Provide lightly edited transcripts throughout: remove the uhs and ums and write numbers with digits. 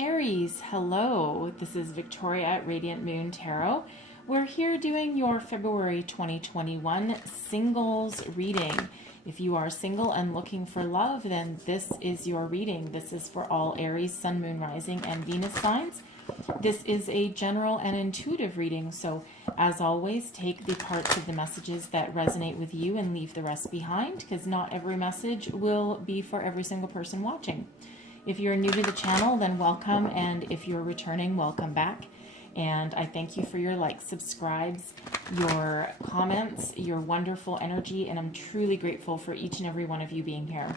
Aries, hello. This is Victoria at Radiant Moon Tarot. We're here doing your February 2021 singles reading. If you are single and looking for love, then this is your reading. This is for all Aries, Sun, Moon, Rising, and Venus signs. This is a general and intuitive reading, so as always, take the parts of the messages that resonate with you and leave the rest behind, because not every message will be for every single person watching. If you're new to the channel, then welcome, and if you're returning, welcome back. And I thank you for your likes, subscribes, your comments, your wonderful energy, and I'm truly grateful for each and every one of you being here.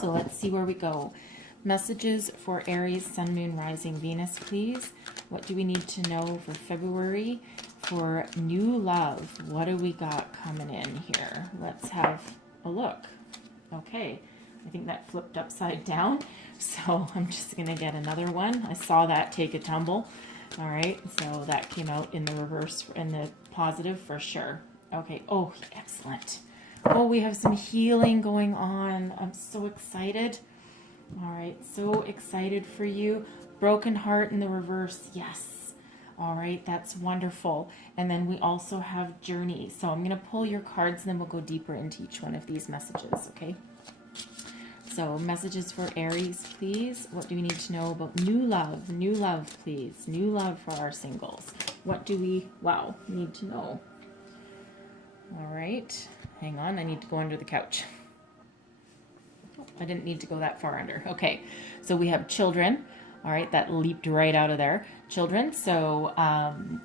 So let's see where we go. Messages for Aries, Sun, Moon, Rising, Venus, please. What do we need to know for February for new love? What do we got coming in here? Let's have a look. Okay. I think that flipped upside down, so I'm just going to get another one. I saw that take a tumble. All right, so that came out in the reverse, in the positive for sure. Okay, oh, excellent. Oh, we have some healing going on. I'm so excited. All right, so excited for you. Broken heart in the reverse, yes. All right, that's wonderful. And then we also have journey. So I'm going to pull your cards, and then we'll go deeper into each one of these messages, okay? So messages for Aries, please. What do we need to know about new love? New love, please. New love for our singles. What do we, need to know? All right. Hang on. I need to go under the couch. Oh, I didn't need to go that far under. Okay. So we have children. All right. That leaped right out of there. Children. So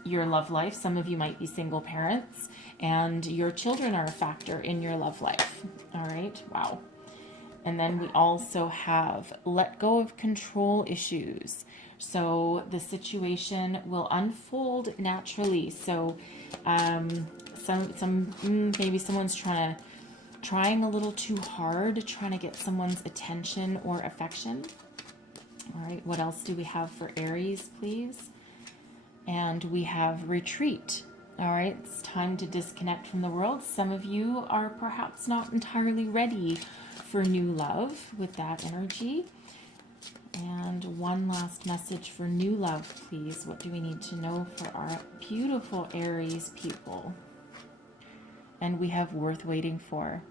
your love life. Some of you might be single parents, and your children are a factor in your love life. All right. Wow. And then we also have let go of control issues. So the situation will unfold naturally. So maybe someone's trying a little too hard, trying to get someone's attention or affection. All right, what else do we have for Aries, please? And we have retreat. All right, it's time to disconnect from the world. Some of you are perhaps not entirely ready for new love with that energy. And one last message for new love, please. What do we need to know for our beautiful Aries people? And we have worth waiting for.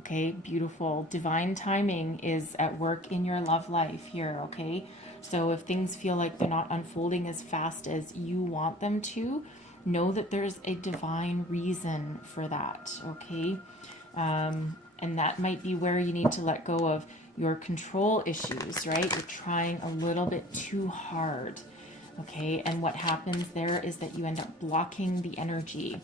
Okay, beautiful. Divine timing is at work in your love life here, okay? So if things feel like they're not unfolding as fast as you want them to, know that there's a divine reason for that, okay? And that might be where you need to let go of your control issues, right? You're trying a little bit too hard, okay? And what happens there is that you end up blocking the energy,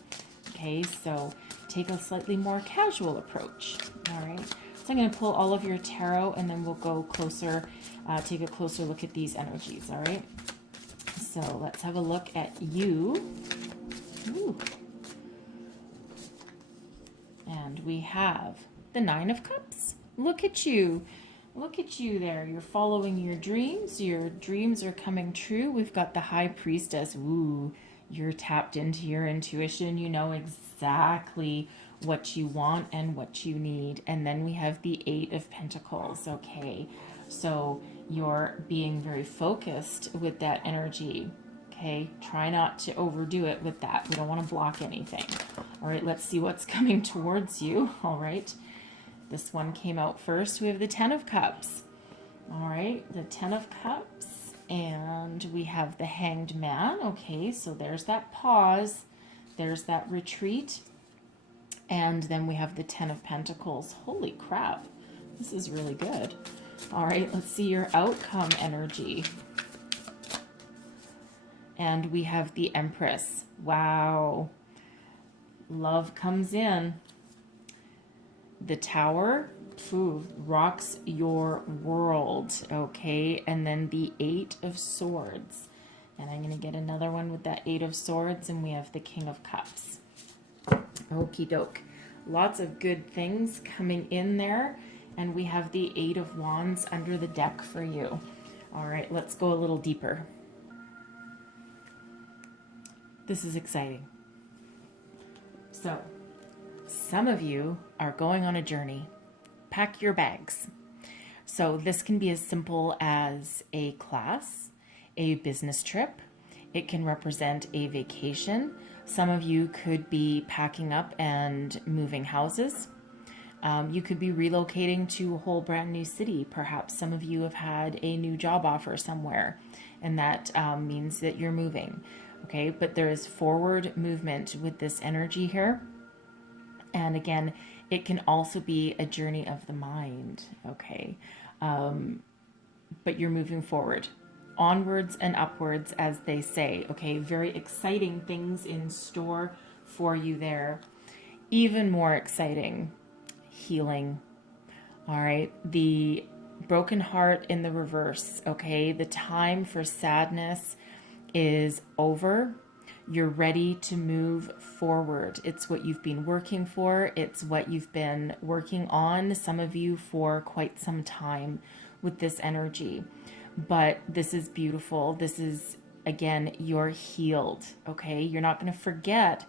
okay? So take a slightly more casual approach, all right? So I'm going to pull all of your tarot, and then we'll go closer, take a closer look at these energies, all right? So let's have a look at you. Ooh. And we have the Nine of Cups. Look at you. Look at you there. You're following your dreams. Your dreams are coming true. We've got the High Priestess. Ooh, you're tapped into your intuition. You know exactly what you want and what you need. And then we have the Eight of Pentacles. Okay, so you're being very focused with that energy. Okay, try not to overdo it with that. We don't want to block anything. All right, let's see what's coming towards you. All right, this one came out first. We have the Ten of Cups. All right, the Ten of Cups, and we have the Hanged Man. Okay, so there's that pause. There's that retreat. And then we have the Ten of Pentacles. Holy crap, this is really good. All right, let's see your outcome energy. And we have the Empress. Wow. Love comes in. The Tower, rocks your world. Okay. And then the Eight of Swords. And I'm going to get another one with that Eight of Swords. And we have the King of Cups. Okie doke. Lots of good things coming in there. And we have the Eight of Wands under the deck for you. All right, let's go a little deeper. This is exciting. So, some of you are going on a journey. Pack your bags. So this can be as simple as a class, a business trip. It can represent a vacation. Some of you could be packing up and moving houses. You could be relocating to a whole brand new city. Perhaps some of you have had a new job offer somewhere, and that means that you're moving. Okay, but there is forward movement with this energy here. And again, it can also be a journey of the mind. Okay, but you're moving forward, onwards and upwards, as they say. Okay, very exciting things in store for you there. Even more exciting, healing. All right, the broken heart in the reverse. Okay, the time for sadness is over. You're ready to move forward. It's what you've been working for. It's what you've been working on, some of you, for quite some time with this energy. But this is beautiful. This is, again, you're healed. Okay, you're not going to forget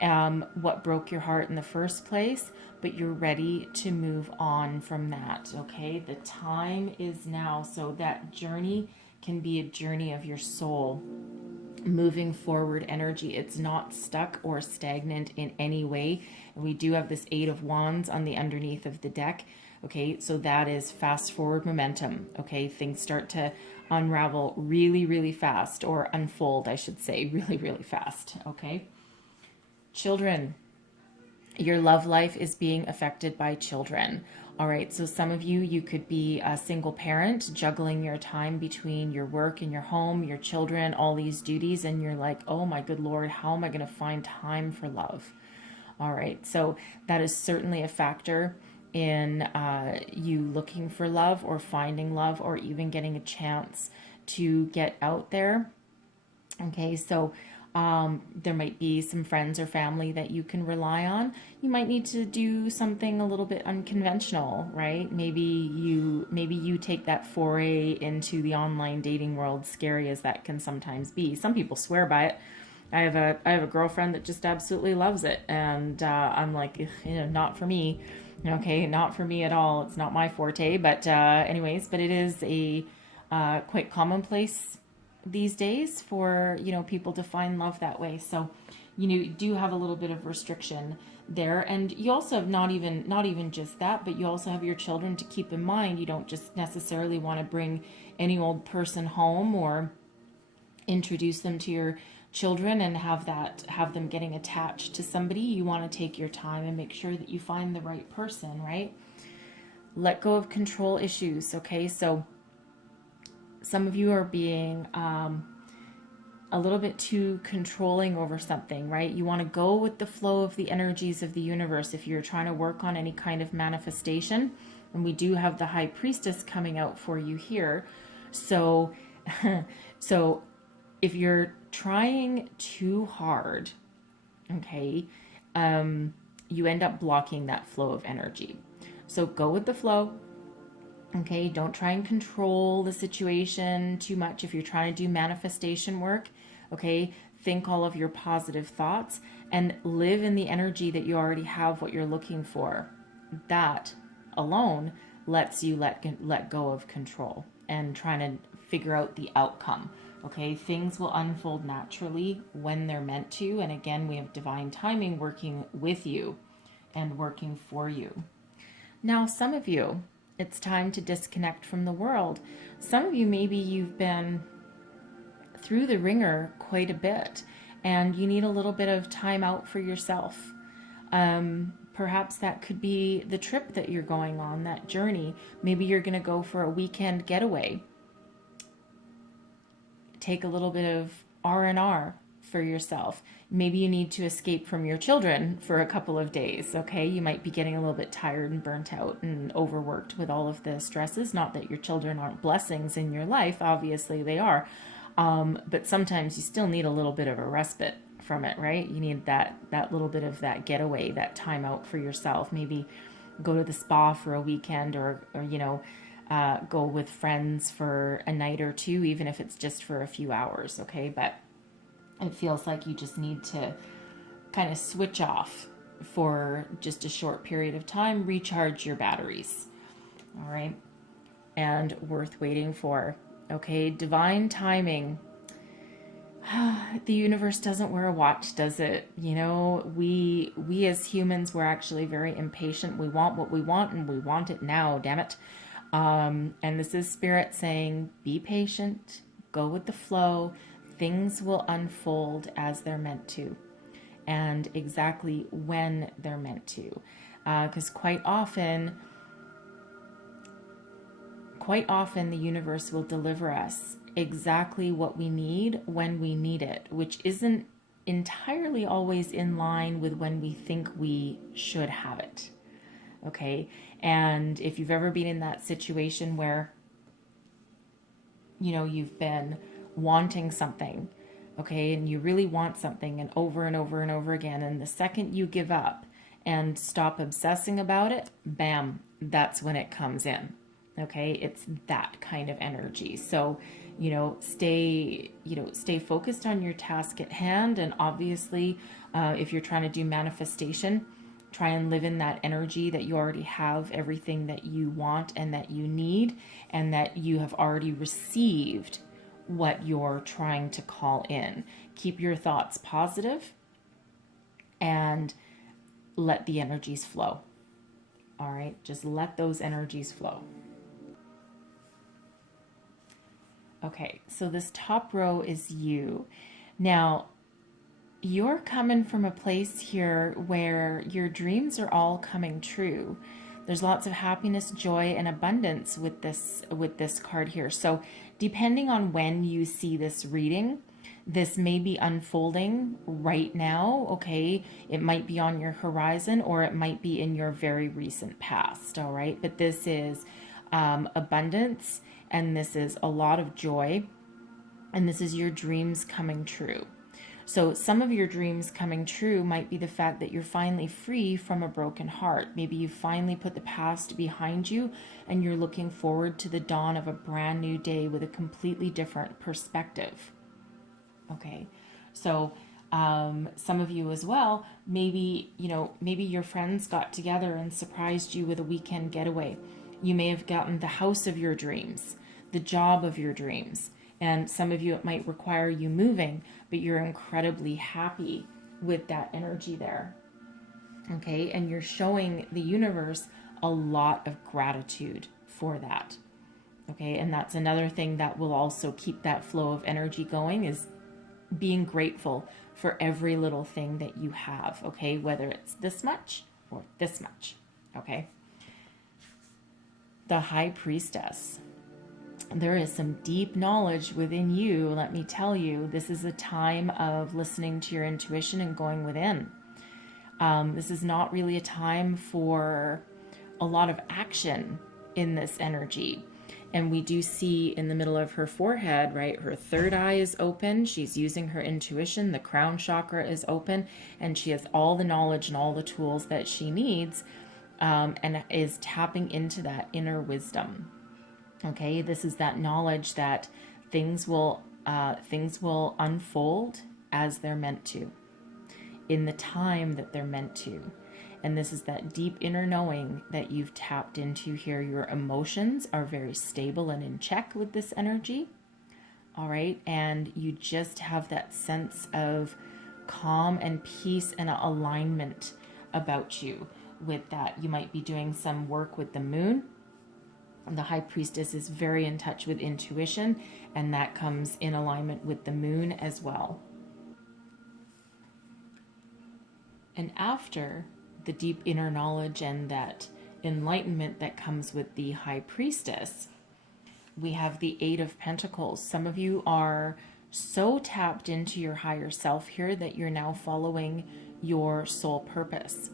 what broke your heart in the first place, but you're ready to move on from that. Okay, the time is now. So that journey can be a journey of your soul, moving forward energy. It's not stuck or stagnant in any way. And we do have this Eight of Wands on the underneath of the deck. Okay, so that is fast forward momentum. Okay, things start to unravel really, really fast, or unfold, I should say, really, really fast. Okay, children, your love life is being affected by children. All right, so some of you, you could be a single parent juggling your time between your work and your home, your children, all these duties, and you're like, oh my good Lord, how am I going to find time for love? All right, so that is certainly a factor in you looking for love, or finding love, or even getting a chance to get out there. Okay, so there might be some friends or family that you can rely on. You might need to do something a little bit unconventional, right? Maybe you take that foray into the online dating world, scary as that can sometimes be. Some people swear by it. I have a girlfriend that just absolutely loves it, and I'm like, not for me. Okay, not for me at all. It's not my forte. But anyways, but it is a quite commonplace these days for people to find love that way. So you do have a little bit of restriction there, and you also have not even just that, but you also have your children to keep in mind. You don't just necessarily want to bring any old person home or introduce them to your children and have them getting attached to somebody. You want to take your time and make sure that you find the right person, right? Let go of control issues. Okay, so some of you are being a little bit too controlling over something, right? You want to go with the flow of the energies of the universe if you're trying to work on any kind of manifestation. And we do have the High Priestess coming out for you here. So, so if you're trying too hard, okay, you end up blocking that flow of energy. So go with the flow. Okay, don't try and control the situation too much if you're trying to do manifestation work. Okay, think all of your positive thoughts and live in the energy that you already have, what you're looking for. That alone lets you let go of control and trying to figure out the outcome. Okay, things will unfold naturally when they're meant to. And again, we have divine timing working with you and working for you. Now, some of you, it's time to disconnect from the world. Some of you, maybe you've been through the ringer quite a bit and you need a little bit of time out for yourself. Perhaps that could be the trip that you're going on, that journey. Maybe you're going to go for a weekend getaway. Take a little bit of R&R for yourself. Maybe you need to escape from your children for a couple of days, okay? You might be getting a little bit tired and burnt out and overworked with all of the stresses. Not that your children aren't blessings in your life, obviously they are. But sometimes you still need a little bit of a respite from it, right? You need that little bit of that getaway, that time out for yourself. Maybe go to the spa for a weekend or go with friends for a night or two, even if it's just for a few hours, okay? But it feels like you just need to kind of switch off for just a short period of time, recharge your batteries, all right? and worth waiting for. Okay, divine timing. The universe doesn't wear a watch, does it? You know, we as humans, we're actually very impatient. We want what we want, and we want it now, damn it. And this is spirit saying, be patient, go with the flow. Things will unfold as they're meant to, and exactly when they're meant to. Because quite often the universe will deliver us exactly what we need when we need it, which isn't entirely always in line with when we think we should have it. Okay. And if you've ever been in that situation where, you know, you've been wanting something, okay, and you really want something, and over and over and over again, and the second you give up and stop obsessing about it, bam, that's when it comes in. Okay, it's that kind of energy. So, stay focused on your task at hand. And obviously, if you're trying to do manifestation, try and live in that energy that you already have everything that you want and that you need, and that you have already received what you're trying to call in. Keep your thoughts positive and let the energies flow. All right, just let those energies flow. Okay, so this top row is you. Now, you're coming from a place here where your dreams are all coming true. There's lots of happiness, joy, and abundance with this card here. So, depending on when you see this reading, this may be unfolding right now, okay? It might be on your horizon, or it might be in your very recent past, all right? But this is abundance, and this is a lot of joy, and this is your dreams coming true. So some of your dreams coming true might be the fact that you're finally free from a broken heart. Maybe you finally put the past behind you, and you're looking forward to the dawn of a brand new day with a completely different perspective. Okay, so some of you as well, maybe your friends got together and surprised you with a weekend getaway. You may have gotten the house of your dreams, the job of your dreams. And some of you, it might require you moving, but you're incredibly happy with that energy there. Okay, and you're showing the universe a lot of gratitude for that. Okay, and that's another thing that will also keep that flow of energy going, is being grateful for every little thing that you have. Okay, whether it's this much or this much. Okay. The High Priestess. There is some deep knowledge within you, let me tell you. This is a time of listening to your intuition and going within. This is not really a time for a lot of action in this energy. And we do see in the middle of her forehead, right, her third eye is open. She's using her intuition. The crown chakra is open, and she has all the knowledge and all the tools that she needs, and is tapping into that inner wisdom. Okay, this is that knowledge that things will unfold as they're meant to, in the time that they're meant to. And this is that deep inner knowing that you've tapped into here. Your emotions are very stable and in check with this energy. All right, and you just have that sense of calm and peace and alignment about you with that. You might be doing some work with the moon. The High Priestess is very in touch with intuition, and that comes in alignment with the moon as well. And after the deep inner knowledge and that enlightenment that comes with the High Priestess, we have the Eight of Pentacles. Some of you are so tapped into your higher self here that you're now following your soul purpose.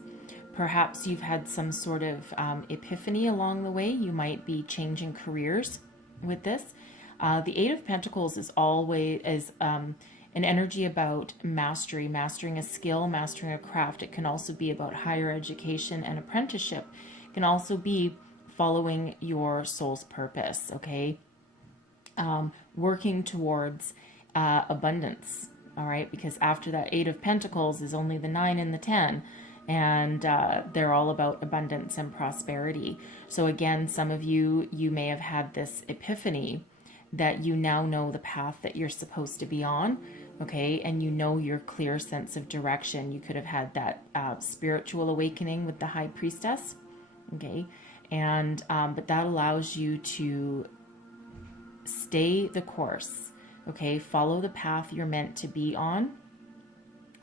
Perhaps you've had some sort of epiphany along the way. You might be changing careers with this. The Eight of Pentacles is always an energy about mastery, mastering a skill, mastering a craft. It can also be about higher education and apprenticeship. It can also be following your soul's purpose, okay? Working towards abundance, all right? Because after that Eight of Pentacles is only the 9 and the 10. and they're all about abundance and prosperity. So again, some of you may have had this epiphany that you now know the path that you're supposed to be on, okay, and you know your clear sense of direction. You could have had that spiritual awakening with the High Priestess, okay, and but that allows you to stay the course, okay, follow the path you're meant to be on,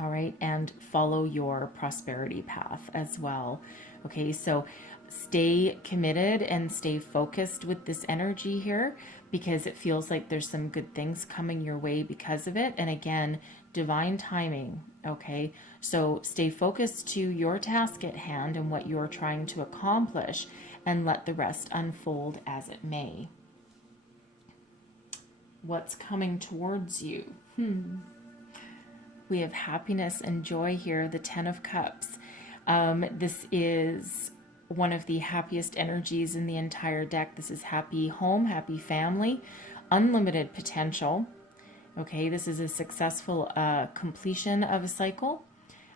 all right, and follow your prosperity path as well, okay. So stay committed and stay focused with this energy here, because it feels like there's some good things coming your way because of it. And again, divine timing, okay. So stay focused to your task at hand and what you're trying to accomplish, and let the rest unfold as it may. What's coming towards you? We have happiness and joy here, the Ten of Cups. This is one of the happiest energies in the entire deck. This is happy home, happy family, unlimited potential. Okay, this is a successful completion of a cycle.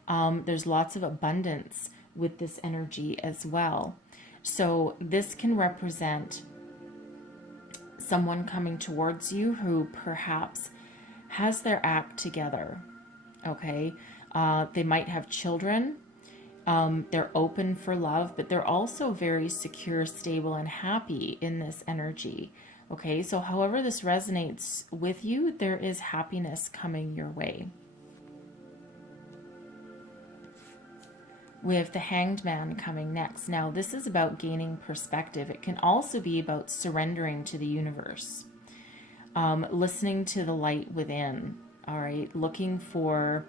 There's lots of abundance with this energy as well. So this can represent someone coming towards you who perhaps has their act together. Okay, they might have children. They're open for love, but they're also very secure, stable, and happy in this energy. Okay, so however this resonates with you, there is happiness coming your way. We have the Hanged Man coming next. Now, this is about gaining perspective. It can also be about surrendering to the universe, listening to the light within. All right, looking for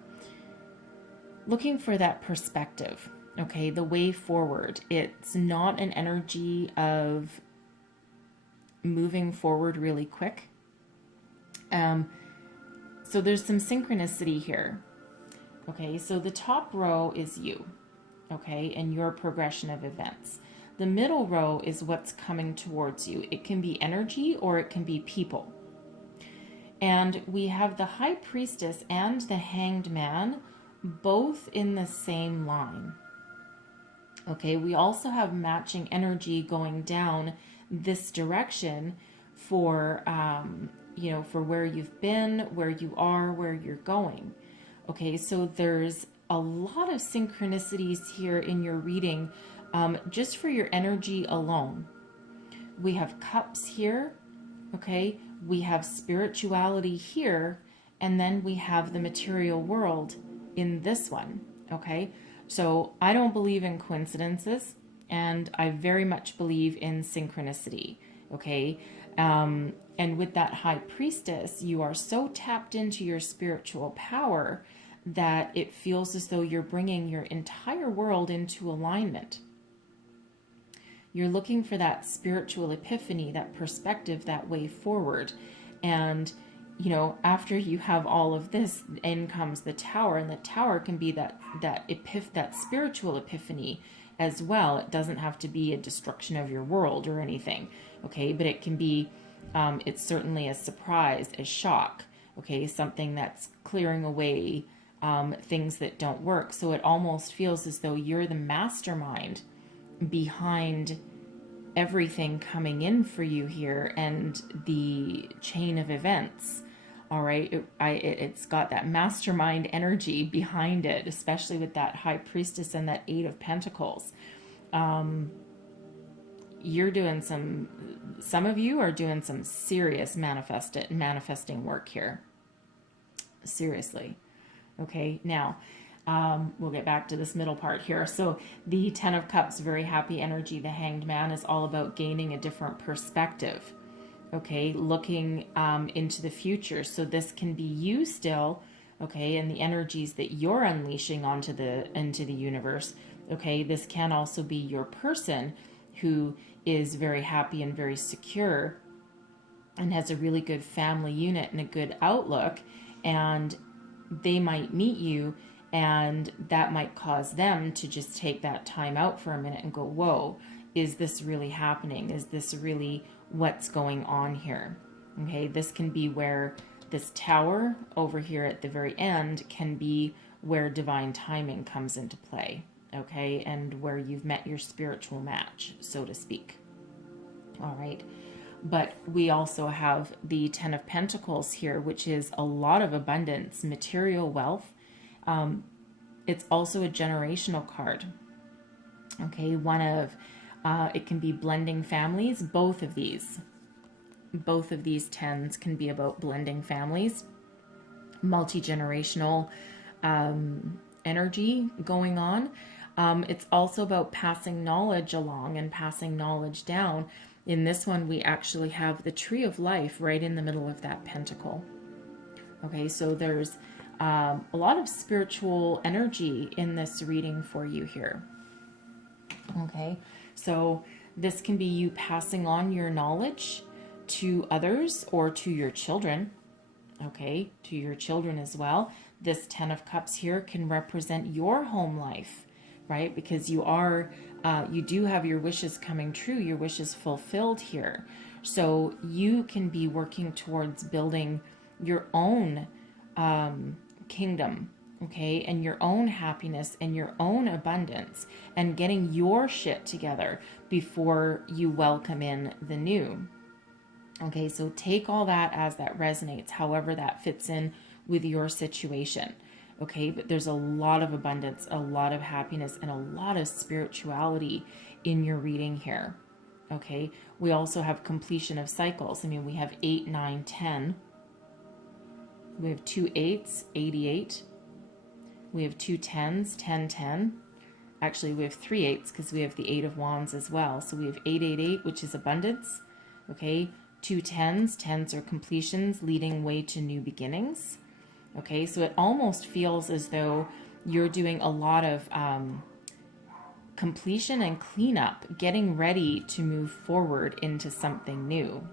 that perspective. Okay, the way forward. It's not an energy of moving forward really quick. So there's some synchronicity here. Okay, so the top row is you. Okay, and your progression of events. The middle row is what's coming towards you. It can be energy or it can be people. And we have the High Priestess and the Hanged Man both in the same line. Okay, we also have matching energy going down this direction for, for where you've been, where you are, where you're going. Okay, so there's a lot of synchronicities here in your reading, just for your energy alone. We have cups here, okay? We have spirituality here, and then we have the material world in this one, okay? So I don't believe in coincidences, and I very much believe in synchronicity, okay? And with that High Priestess, you are so tapped into your spiritual power that it feels as though you're bringing your entire world into alignment. You're looking for that spiritual epiphany, that perspective, that way forward. And, after you have all of this, in comes the Tower, and the Tower can be that spiritual epiphany as well. It doesn't have to be a destruction of your world or anything, okay? But it can be, it's certainly a surprise, a shock, okay? Something that's clearing away things that don't work. So it almost feels as though you're the mastermind behind everything coming in for you here, and the chain of events. All right, it's got that mastermind energy behind it, especially with that High Priestess and that Eight of Pentacles. You're doing some of you are doing some serious manifesting work here. Seriously. Okay, now we'll get back to this middle part here. So the Ten of Cups, very happy energy. The Hanged Man is all about gaining a different perspective. Okay, looking into the future. So this can be you still, okay, and the energies that you're unleashing into the universe. Okay, this can also be your person who is very happy and very secure and has a really good family unit and a good outlook, and they might meet you, and that might cause them to just take that time out for a minute and go, whoa, is this really happening? Is this really what's going on here? Okay, this can be where this Tower over here at the very end can be where divine timing comes into play. okay, and where you've met your spiritual match, so to speak. All right. But we also have the Ten of Pentacles here, which is a lot of abundance, material wealth. It's also a generational card. Okay, it can be blending families. Both of these tens can be about blending families, multi-generational energy going on. It's also about passing knowledge along and passing knowledge down. In this one, we actually have the Tree of Life right in the middle of that pentacle. Okay, so there's a lot of spiritual energy in this reading for you here. Okay, so this can be you passing on your knowledge to others or to your children. Okay, to your children as well. This Ten of Cups here can represent your home life, right? Because you do have your wishes coming true, your wishes fulfilled here. So you can be working towards building your own kingdom, okay, and your own happiness and your own abundance, and getting your shit together before you welcome in the new. Okay, so take all that as that resonates, however that fits in with your situation. Okay, but there's a lot of abundance, a lot of happiness, and a lot of spirituality in your reading here. Okay, we also have completion of cycles. I mean, we have 8, 9, 10. We have 2 8s, 88. We have 2 10s, 10, 10. Actually, we have 3 8s because we have the 8 of Wands as well. So we have 8, 8, 8, which is abundance. Okay, 2 10s. 10s are completions leading way to new beginnings. Okay, so it almost feels as though you're doing a lot of completion and cleanup, getting ready to move forward into something new.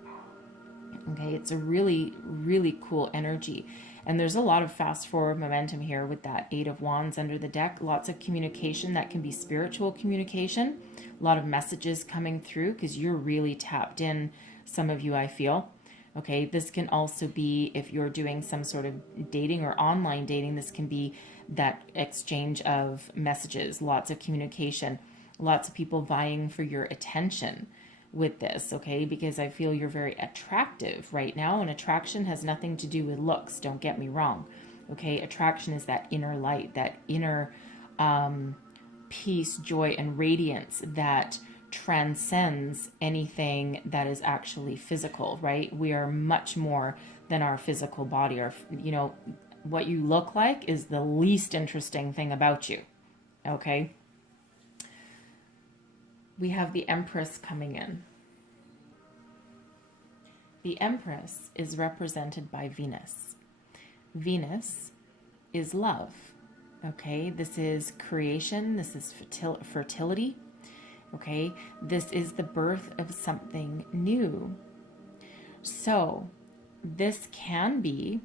Okay, it's a really, really cool energy. And there's a lot of fast forward momentum here with that 8 of Wands under the deck. Lots of communication that can be spiritual communication. A lot of messages coming through because you're really tapped in, some of you, I feel. Okay, this can also be if you're doing some sort of dating or online dating, this can be that exchange of messages, lots of communication, lots of people vying for your attention with this, okay? Because I feel you're very attractive right now, and attraction has nothing to do with looks, don't get me wrong, okay? Attraction is that inner light, that inner peace, joy, and radiance that transcends anything that is actually physical, right? We are much more than our physical body. Or, what you look like is the least interesting thing about you, okay? We have the Empress coming in. The Empress is represented by Venus. Venus is love, okay? This is creation. This is fertility. Okay, this is the birth of something new. So this can be,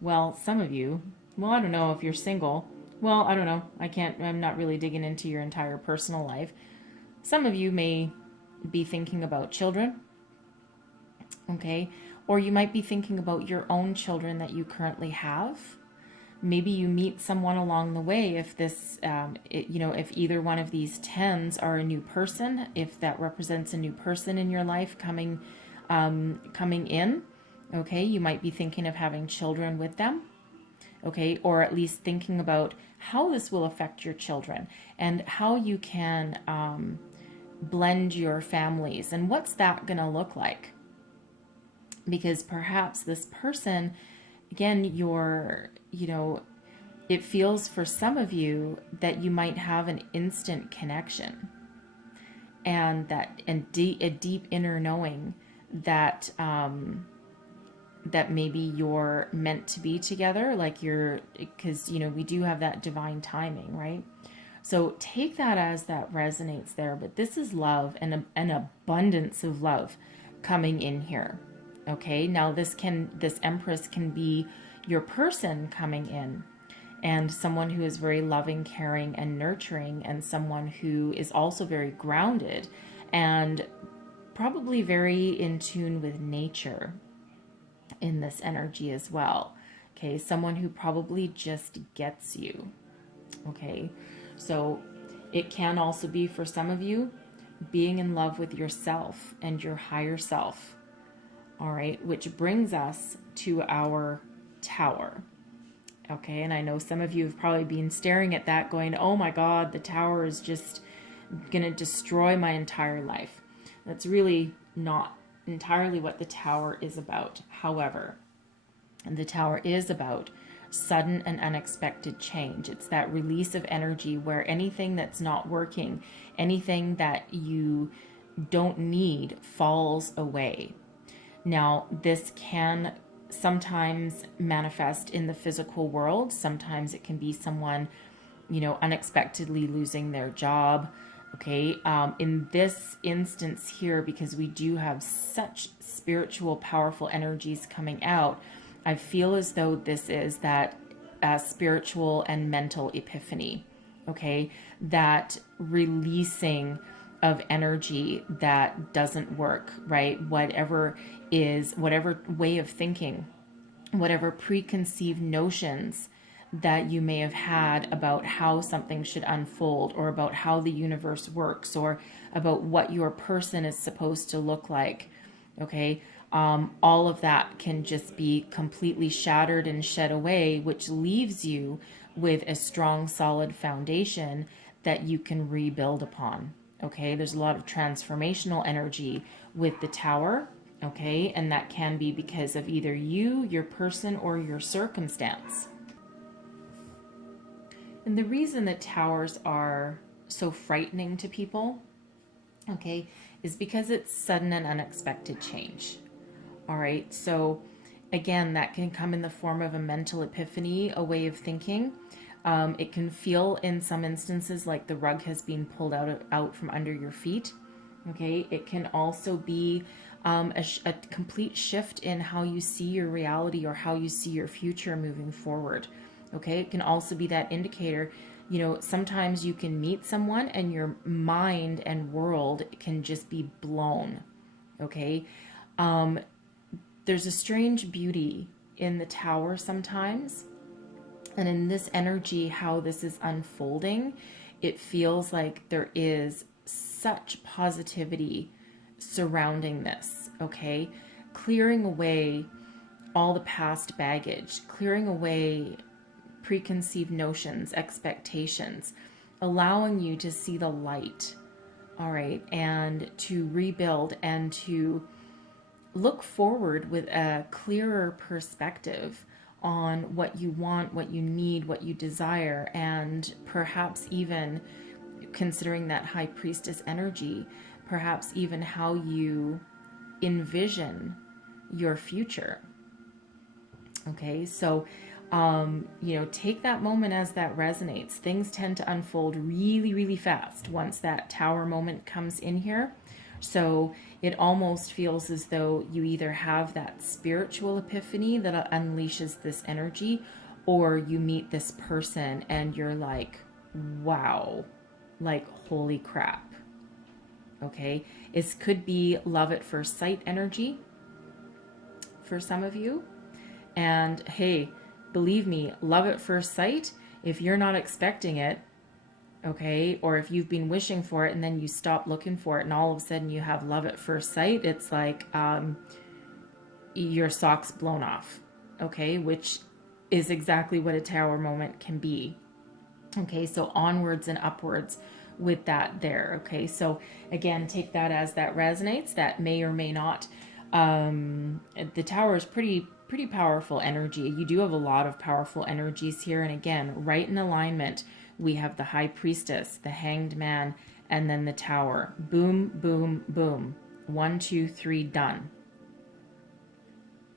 well, some of you, well, I don't know if you're single. Well, I don't know. I'm not really digging into your entire personal life. Some of you may be thinking about children. Okay, or you might be thinking about your own children that you currently have. Maybe you meet someone along the way. If this, if either one of these tens are a new person, if that represents a new person in your life coming in, okay, you might be thinking of having children with them, okay, or at least thinking about how this will affect your children and how you can blend your families and what's that going to look like. Because perhaps this person, again, it feels for some of you that you might have an instant connection and a deep inner knowing that that maybe you're meant to be together, because we do have that divine timing, right? So take that as that resonates there. But this is love and an abundance of love coming in here. Okay, now this Empress can be your person coming in, and someone who is very loving, caring, and nurturing, and someone who is also very grounded and probably very in tune with nature in this energy as well. Okay, someone who probably just gets you. Okay, So it can also be, for some of you, being in love with yourself and your higher self. All right, which brings us to our Tower. Okay, and I know some of you have probably been staring at that going, oh my God, the Tower is just going to destroy my entire life. That's really not entirely what the Tower is about. However, the Tower is about sudden and unexpected change. It's that release of energy where anything that's not working, anything that you don't need, falls away. Now, this can sometimes manifest in the physical world. Sometimes it can be someone, unexpectedly losing their job. Okay. In this instance here, because we do have such spiritual, powerful energies coming out, I feel as though this is that spiritual and mental epiphany. Okay. That releasing of energy that doesn't work, right? Whatever way of thinking, whatever preconceived notions that you may have had about how something should unfold, or about how the universe works, or about what your person is supposed to look like. Okay. All of that can just be completely shattered and shed away, which leaves you with a strong, solid foundation that you can rebuild upon. Okay. There's a lot of transformational energy with the Tower. Okay. And that can be because of either you, your person, or your circumstance. And the reason that Towers are so frightening to people, okay, is because it's sudden and unexpected change. All right. So again, that can come in the form of a mental epiphany, a way of thinking. It can feel in some instances like the rug has been pulled out from under your feet. Okay. It can also be a complete shift in how you see your reality, or how you see your future moving forward. Okay. It can also be that indicator. Sometimes you can meet someone and your mind and world can just be blown. Okay. There's a strange beauty in the Tower sometimes. And in this energy, how this is unfolding, it feels like there is such positivity surrounding this. Okay. Clearing away all the past baggage, clearing away preconceived notions, expectations, allowing you to see the light. All right. And to rebuild and to look forward with a clearer perspective on what you want, what you need, what you desire, and perhaps even considering that High Priestess energy, perhaps even how you envision your future. Okay, so take that moment as that resonates. Things tend to unfold really, really fast once that Tower moment comes in here. So it almost feels as though you either have that spiritual epiphany that unleashes this energy, or you meet this person and you're like, wow, like, holy crap. Okay. It could be love at first sight energy for some of you. And hey, believe me, love at first sight, if you're not expecting it, okay, or if you've been wishing for it and then you stop looking for it and all of a sudden you have love at first sight, it's like your socks blown off. Okay, which is exactly what a Tower moment can be. Okay, so onwards and upwards with that there. Okay, so again, take that as that resonates. That may or may not. The Tower is pretty powerful energy. You do have a lot of powerful energies here. And again, right in alignment, we have the High Priestess, the Hanged Man, and then the Tower. Boom, boom, boom. 1, 2, 3, done.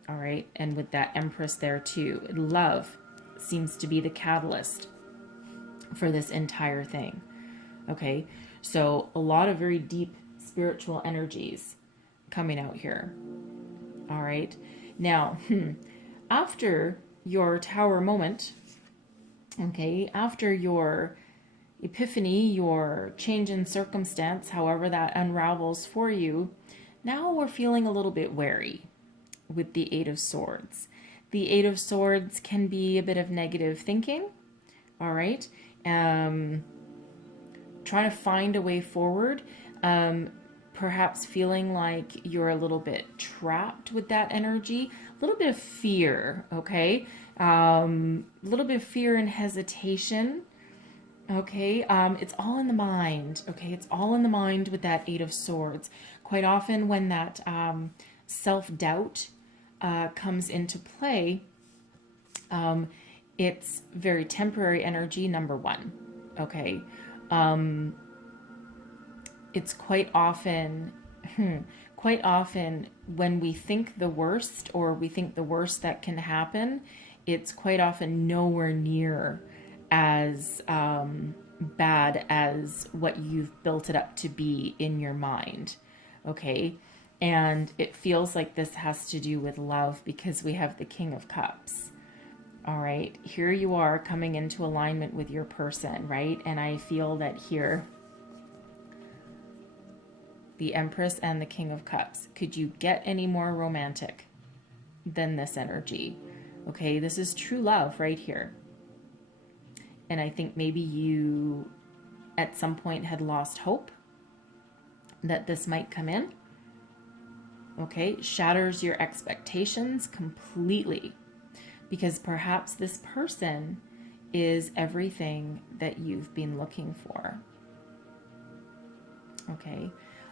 All right. And with that Empress there too. Love seems to be the catalyst for this entire thing. Okay. So a lot of very deep spiritual energies coming out here. All right. Now, after your Tower moment, okay, after your epiphany, your change in circumstance, however that unravels for you, now we're feeling a little bit wary with the Eight of Swords. The Eight of Swords can be a bit of negative thinking, all right? trying to find a way forward. Perhaps feeling like you're a little bit trapped with that energy, a little bit of fear, okay? A little bit of fear and hesitation, okay? It's all in the mind, okay? It's all in the mind with that Eight of Swords. Quite often when that self-doubt comes into play, it's very temporary energy, number one, okay? It's quite often when we think the worst, or we think the worst that can happen, it's quite often nowhere near as bad as what you've built it up to be in your mind, okay? And it feels like this has to do with love, because we have the King of Cups. All right, here you are coming into alignment with your person, right? And I feel that here, the Empress and the King of Cups. Could you get any more romantic than this energy? Okay, this is true love right here. And I think maybe you at some point had lost hope that this might come in. Okay, shatters your expectations completely, because perhaps this person is everything that you've been looking for. Okay.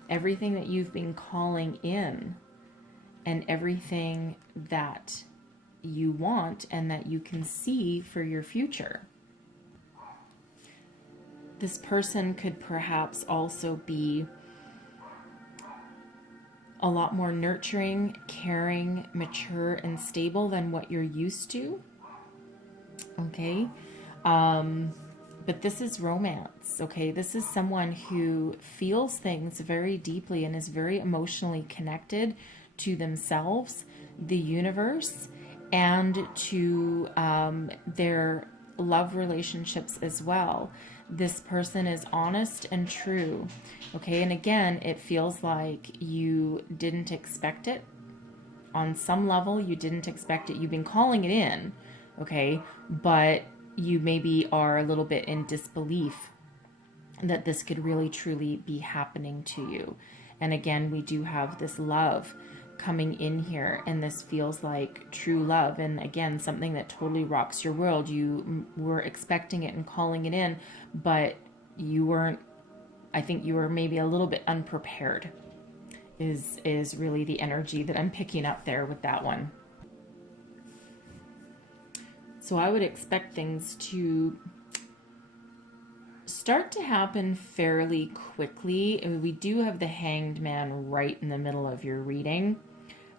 Everything that you've been calling in, and everything that you want and that you can see for your future. This person could perhaps also be a lot more nurturing, caring, mature, and stable than what you're used to. Okay. But this is romance, okay? This is someone who feels things very deeply and is very emotionally connected to themselves, the universe, and to their love relationships as well. This person is honest and true, okay? And again, it feels like you didn't expect it. On some level, you didn't expect it. You've been calling it in, okay? But you maybe are a little bit in disbelief that this could really truly be happening to you. And again, we do have this love coming in here, and this feels like true love. And again, something that totally rocks your world. You were expecting it and calling it in, but you weren't. I think you were maybe a little bit unprepared is really the energy that I'm picking up there with that one. So I would expect things to start to happen fairly quickly. We do have the Hanged Man right in the middle of your reading.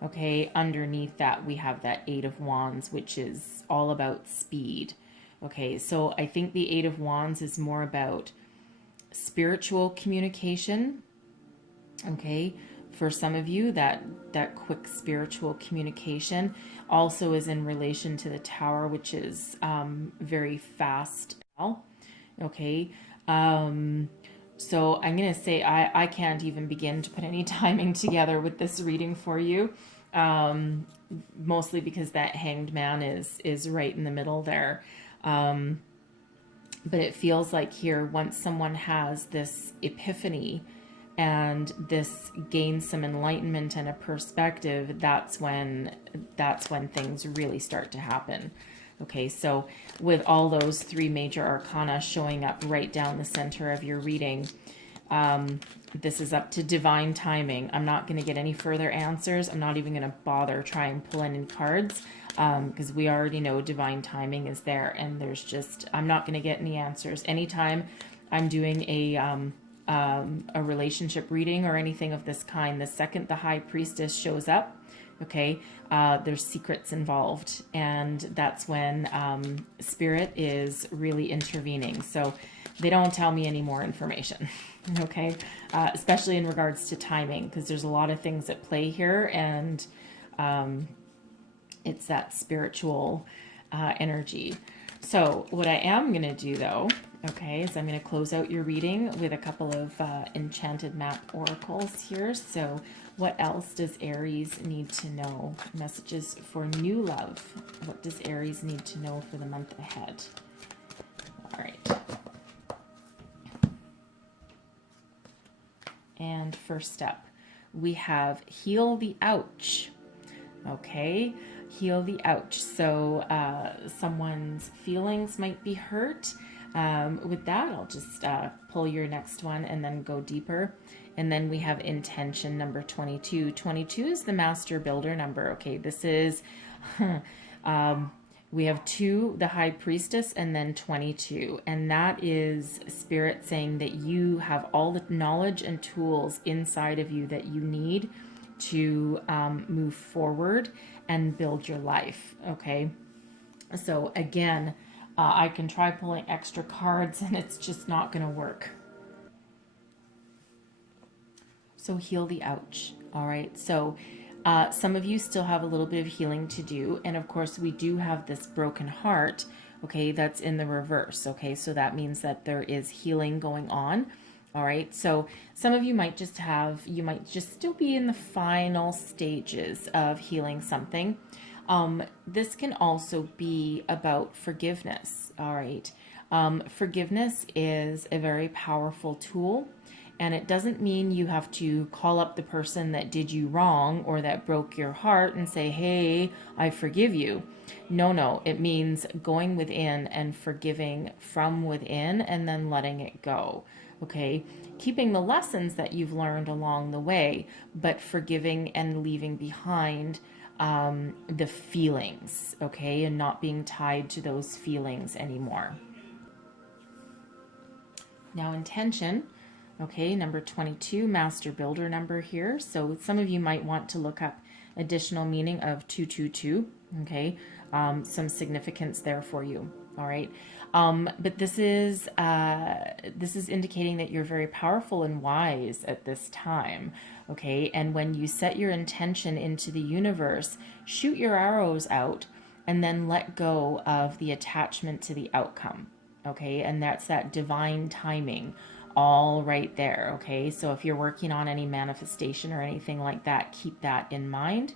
Okay, underneath that we have that Eight of Wands, which is all about speed. Okay, so I think the Eight of Wands is more about spiritual communication. Okay, for some of you, that quick spiritual communication also is in relation to the Tower, which is very fast. Okay, so I'm going to say I can't even begin to put any timing together with this reading for you, mostly because that Hanged Man is right in the middle there. But it feels like here, once someone has this epiphany and this gains some enlightenment and a perspective, that's when things really start to happen. Okay, so with all those three major arcana showing up right down the center of your reading, this is up to divine timing. I'm not going to get any further answers. I'm not even going to bother trying pulling in cards, because we already know divine timing is there, and there's just, I'm not going to get any answers. Anytime I'm doing a relationship reading or anything of this kind, the second the High Priestess shows up, okay, there's secrets involved, and that's when Spirit is really intervening. So they don't tell me any more information, okay, especially in regards to timing, because there's a lot of things at play here, and it's that spiritual energy. So what I am going to do, though, okay, is I'm going to close out your reading with a couple of enchanted map oracles here. So what else does Aries need to know? Messages for new love. What does Aries need to know for the month ahead? All right. And first up, we have heal the ouch. Okay, heal the ouch. So someone's feelings might be hurt. With that, I'll just pull your next one and then go deeper. And then we have intention number 22. 22 is the master builder number. Okay, this is, we have 2, the high priestess, and then 22. And that is spirit saying that you have all the knowledge and tools inside of you that you need to move forward and build your life. Okay, so again, I can try pulling extra cards and it's just not going to work. So heal the ouch. All right, so some of you still have a little bit of healing to do, and of course we do have this broken heart, okay, that's in the reverse. Okay, so that means that there is healing going on. All right, so some of you might just still be in the final stages of healing something. This can also be about forgiveness. All right, forgiveness is a very powerful tool, and it doesn't mean you have to call up the person that did you wrong or that broke your heart and say, hey, I forgive you. No, it means going within and forgiving from within and then letting it go. Okay, keeping the lessons that you've learned along the way, but forgiving and leaving behind the feelings, okay, and not being tied to those feelings anymore. Now intention, okay, number 22, master builder number here. So some of you might want to look up additional meaning of 222, okay, some significance there for you. All right. But this is indicating that you're very powerful and wise at this time. Okay. And when you set your intention into the universe, shoot your arrows out and then let go of the attachment to the outcome. Okay. And that's that divine timing all right there. Okay. So if you're working on any manifestation or anything like that, keep that in mind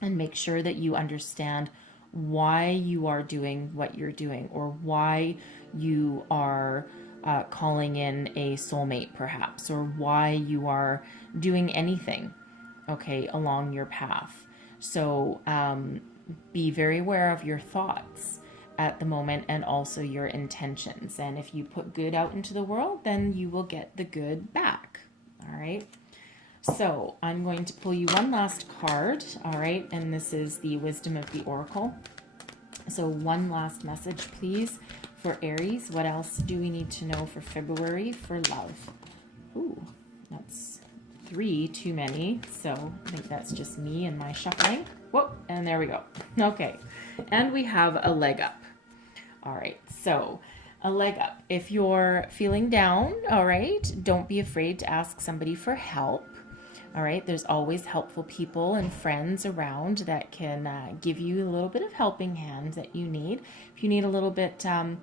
and make sure that you understand why you are doing what you're doing, or why you are calling in a soulmate perhaps, or why you are doing anything, okay, along your path. So be very aware of your thoughts at the moment and also your intentions. And if you put good out into the world, then you will get the good back. All right. So I'm going to pull you one last card, all right, and this is the Wisdom of the Oracle. So one last message, please, for Aries. What else do we need to know for February for love? Ooh, that's 3 too many, so I think that's just me and my shuffling. Whoa, and there we go. Okay, and we have a leg up. All right, so a leg up. If you're feeling down, all right, don't be afraid to ask somebody for help. All right, there's always helpful people and friends around that can give you a little bit of helping hand that you need. If you need a little bit of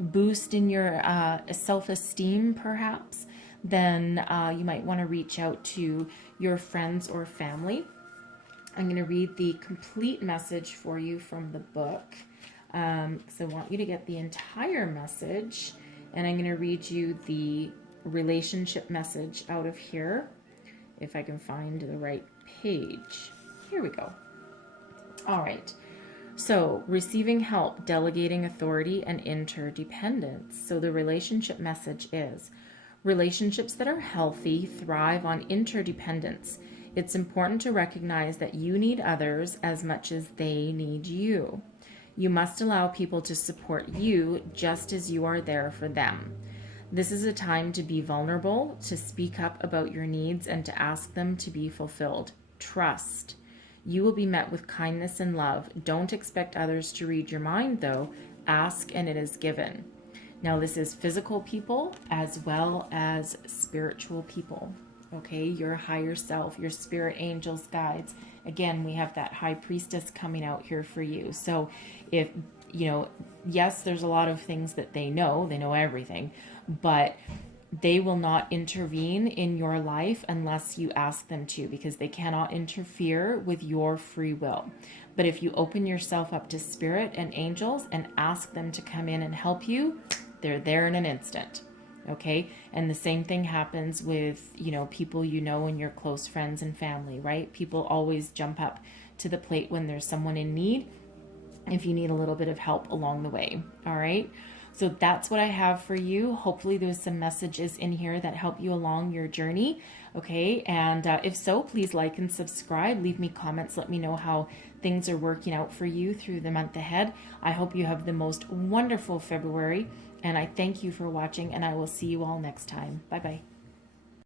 boost in your self-esteem, perhaps, then you might want to reach out to your friends or family. I'm going to read the complete message for you from the book, because I want you to get the entire message, and I'm going to read you the relationship message out of here, if I can find the right page. Here we go. All right. So receiving help, delegating authority, and interdependence. So the relationship message is relationships that are healthy thrive on interdependence. It's important to recognize that you need others as much as they need you. You must allow people to support you just as you are there for them. This is a time to be vulnerable, to speak up about your needs, and to ask them to be fulfilled. Trust. You will be met with kindness and love. Don't expect others to read your mind, though. Ask and it is given. Now, this is physical people as well as spiritual people. Okay, your higher self, your spirit angels, guides. Again, we have that high priestess coming out here for you. So if, yes, there's a lot of things that they know everything, but they will not intervene in your life unless you ask them to, because they cannot interfere with your free will. But if you open yourself up to spirit and angels and ask them to come in and help you, they're there in an instant. Okay. And the same thing happens with, people and your close friends and family, right? People always jump up to the plate when there's someone in need, if you need a little bit of help along the way. All right. So that's what I have for you. Hopefully there's some messages in here that help you along your journey. Okay. And if so, please like and subscribe. Leave me comments. Let me know how things are working out for you through the month ahead. I hope you have the most wonderful February. And I thank you for watching, and I will see you all next time. Bye-bye.